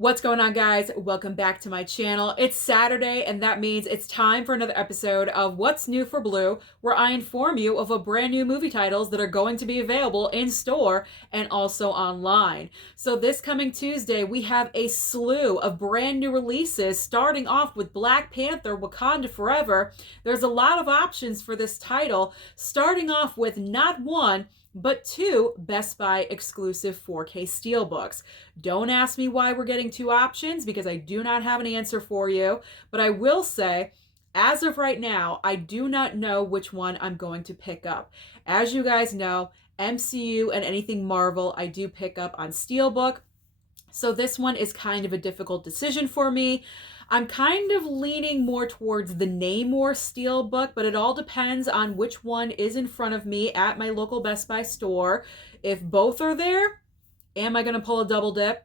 What's going on, guys? Welcome back to my channel. It's Saturday, and that means it's time for another episode of What's New for Blue, where I inform you of a brand new movie titles that are going to be available in store and also online. So this coming Tuesday, we have a slew of brand new releases, starting off with Black Panther Wakanda Forever. There's a lot of options for this title, starting off with not one, but two Best Buy exclusive 4K Steelbooks. Don't ask me why we're getting two options, because I do not have an answer for you, but I will say, as of right now, I do not know which one I'm going to pick up. As you guys know, MCU and anything Marvel, I do pick up on Steelbook. So this one is kind of a difficult decision for me. I'm kind of leaning more towards the Namor Steelbook, but it all depends on which one is in front of me at my local Best Buy store. If both are there, am I going to pull a double dip?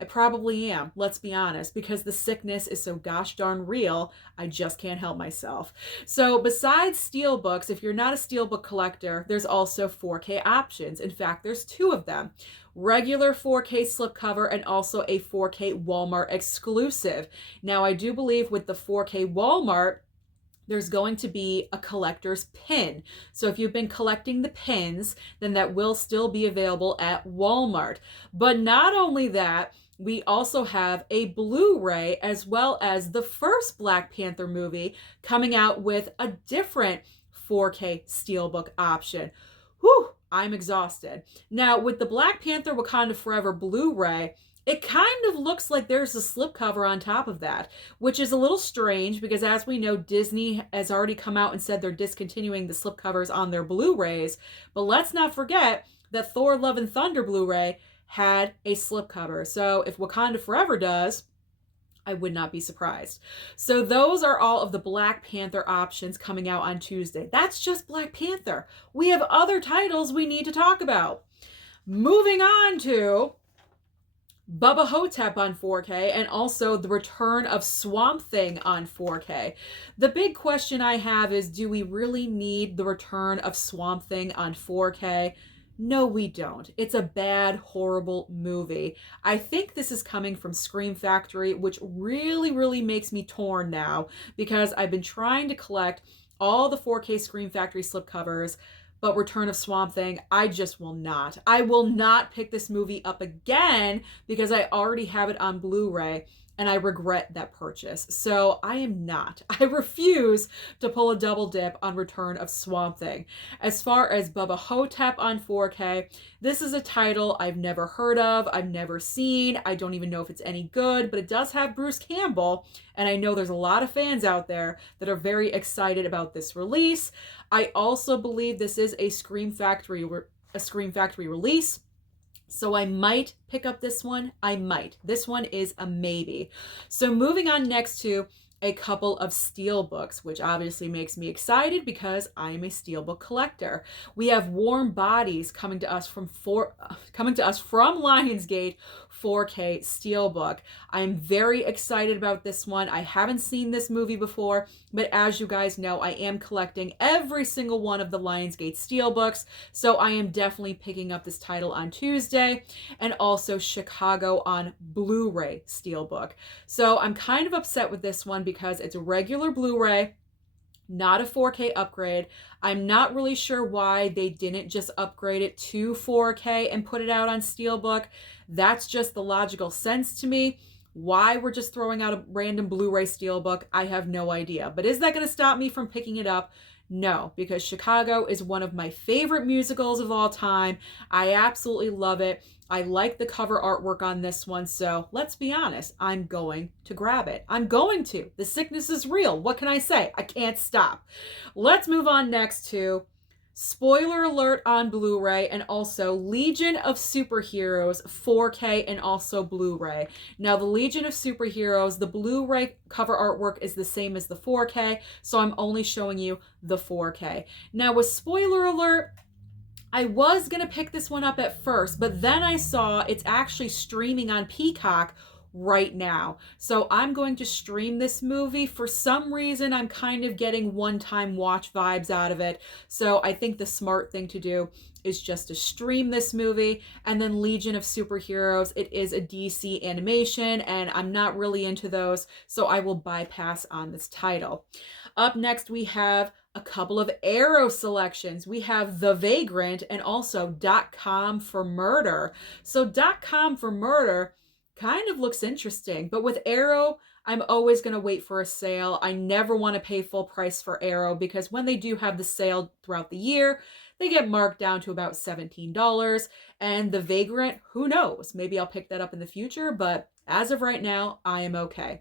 I probably am, let's be honest, because the sickness is so gosh darn real, I just can't help myself. So besides Steelbooks, if you're not a Steelbook collector, there's also 4K options. In fact, there's two of them. Regular 4K slipcover and also a 4K Walmart exclusive. Now, I do believe with the 4K Walmart, there's going to be a collector's pin. So if you've been collecting the pins, then that will still be available at Walmart. But not only that, we also have a Blu-ray as well as the first Black Panther movie coming out with a different 4K Steelbook option. Whew, I'm exhausted. Now, with the Black Panther Wakanda Forever Blu-ray, it kind of looks like there's a slipcover on top of that, which is a little strange because, as we know, Disney has already come out and said they're discontinuing the slipcovers on their Blu-rays. But let's not forget that Thor Love and Thunder Blu-ray had a slipcover. So if Wakanda Forever does, I would not be surprised. So those are all of the Black Panther options coming out on Tuesday. That's just Black Panther. We have other titles we need to talk about. Moving on to Bubba Ho Tep on 4K, and also the return of Swamp Thing on 4K. The big question I have is, do we really need the return of Swamp Thing on 4K? No, we don't. It's a bad, horrible movie. I think this is coming from Scream Factory, which really makes me torn now, because I've been trying to collect all the 4K Scream Factory slipcovers, but Return of Swamp Thing, I just will not. I will not pick this movie up again because I already have it on Blu-ray and I regret that purchase. So I am not. I refuse to pull a double dip on Return of Swamp Thing. As far as Bubba Ho Tep on 4K, this is a title I've never heard of, I've never seen, I don't even know if it's any good, but it does have Bruce Campbell, and I know there's a lot of fans out there that are very excited about this release. I also believe this is a Scream Factory release. So I might pick up this one. I might. This one is a maybe. So moving on next to a couple of Steelbooks, which obviously makes me excited because I am a Steelbook collector. We have Warm Bodies coming to us from Lionsgate 4K Steelbook. I'm very excited about this one. I haven't seen this movie before, but as you guys know, I am collecting every single one of the Lionsgate Steelbooks, so I am definitely picking up this title on Tuesday, and also Chicago on Blu-ray Steelbook. So I'm kind of upset with this one because it's a regular Blu-ray, not a 4K upgrade. I'm not really sure why they didn't just upgrade it to 4K and put it out on Steelbook. That's just the logical sense to me. Why we're just throwing out a random Blu-ray Steelbook, I have no idea. But is that going to stop me from picking it up? No, because Chicago is one of my favorite musicals of all time. I absolutely love it. I like the cover artwork on this one, so let's be honest, I'm going to grab it. I'm going to. The sickness is real. What can I say? I can't stop. Let's move on next to, spoiler alert, on Blu-ray, and also Legion of Superheroes 4K and also Blu-ray. Now, the Legion of Superheroes, the Blu-ray cover artwork is the same as the 4K, so I'm only showing you the 4K. Now, with spoiler alert, I was going to pick this one up at first, but then I saw it's actually streaming on Peacock right now. So I'm going to stream this movie. For some reason, I'm kind of getting one-time watch vibes out of it. So I think the smart thing to do is just to stream this movie. And then Legion of Superheroes, it is a DC animation and I'm not really into those, so I will bypass on this title. Up next, we have a couple of Arrow selections. We have The Vagrant and also .com for Murder. So .com for Murder kind of looks interesting, but with Arrow, I'm always going to wait for a sale. I never want to pay full price for Arrow because when they do have the sale throughout the year, they get marked down to about $17. And The Vagrant, who knows? Maybe I'll pick that up in the future, but as of right now, I am okay.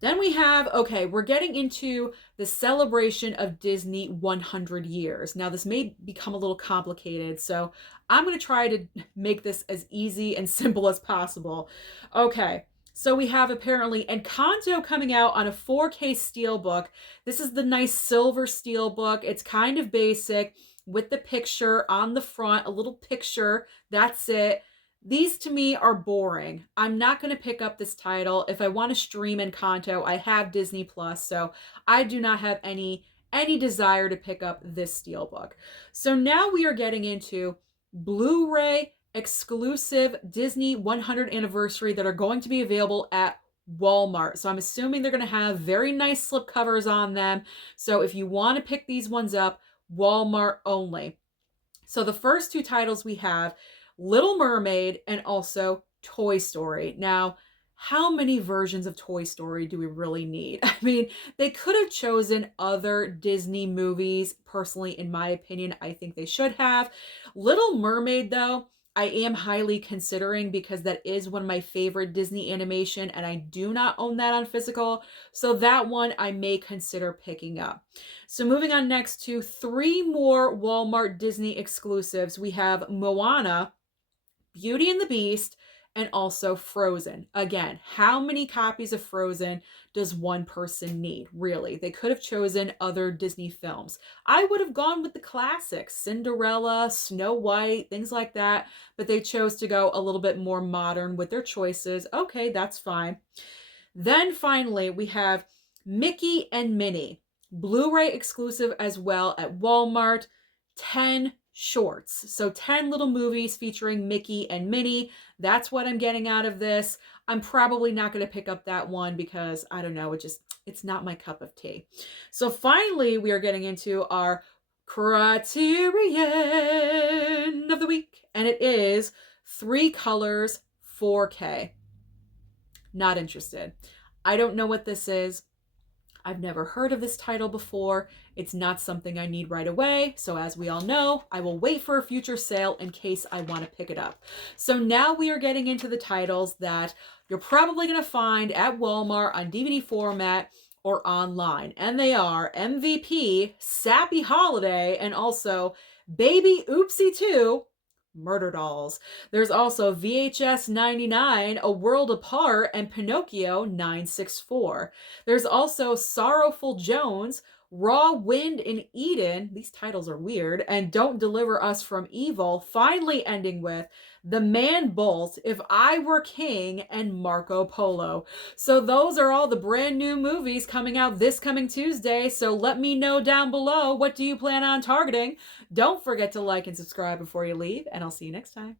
Then we have, okay, we're getting into the celebration of Disney 100 years. Now, this may become a little complicated, so I'm going to try to make this as easy and simple as possible. Okay, so we have apparently Encanto coming out on a 4K Steelbook. This is the nice silver Steelbook. It's kind of basic with the picture on the front, a little picture, that's it. These to me are boring. I'm not going to pick up this title. If I want to stream Encanto, I have Disney Plus, so I do not have any desire to pick up this Steelbook. So now we are getting into Blu-ray exclusive Disney 100 anniversary that are going to be available at Walmart. So I'm assuming they're going to have very nice slipcovers on them. So if you want to pick these ones up, Walmart only. So the first two titles we have, Little Mermaid and also Toy Story. Now, how many versions of Toy Story do we really need? I mean, they could have chosen other Disney movies. Personally, in my opinion, I think they should have. Little Mermaid, though, I am highly considering because that is one of my favorite Disney animation and I do not own that on physical. So that one I may consider picking up. So moving on next to 3 more Walmart Disney exclusives. We have Moana, Beauty and the Beast, and also Frozen. Again, how many copies of Frozen does one person need? Really, they could have chosen other Disney films. I would have gone with the classics, Cinderella, Snow White, things like that, but they chose to go a little bit more modern with their choices. Okay, that's fine. Then finally, we have Mickey and Minnie, Blu-ray exclusive as well at Walmart, 10 shorts. So 10 little movies featuring Mickey and Minnie. That's what I'm getting out of this. I'm probably not going to pick up that one because I don't know, it's not my cup of tea. So finally, we are getting into our criterion of the week, and it is 3 Colors 4K. Not interested. I don't know what this is. I've never heard of this title before. It's not something I need right away. So as we all know, I will wait for a future sale in case I want to pick it up. So now we are getting into the titles that you're probably going to find at Walmart on DVD format or online. And they are MVP, Sappy Holiday, and also Baby Oopsie 2, Murder Dolls. There's also VHS 99, A World Apart, and Pinocchio 964. There's also Sorrowful Jones, Raw Wind in Eden, these titles are weird, and Don't Deliver Us from Evil, finally ending with The Man Bolt, If I Were King, and Marco Polo. So those are all the brand new movies coming out this coming Tuesday, so let me know down below, what do you plan on targeting? Don't forget to like and subscribe before you leave, and I'll see you next time.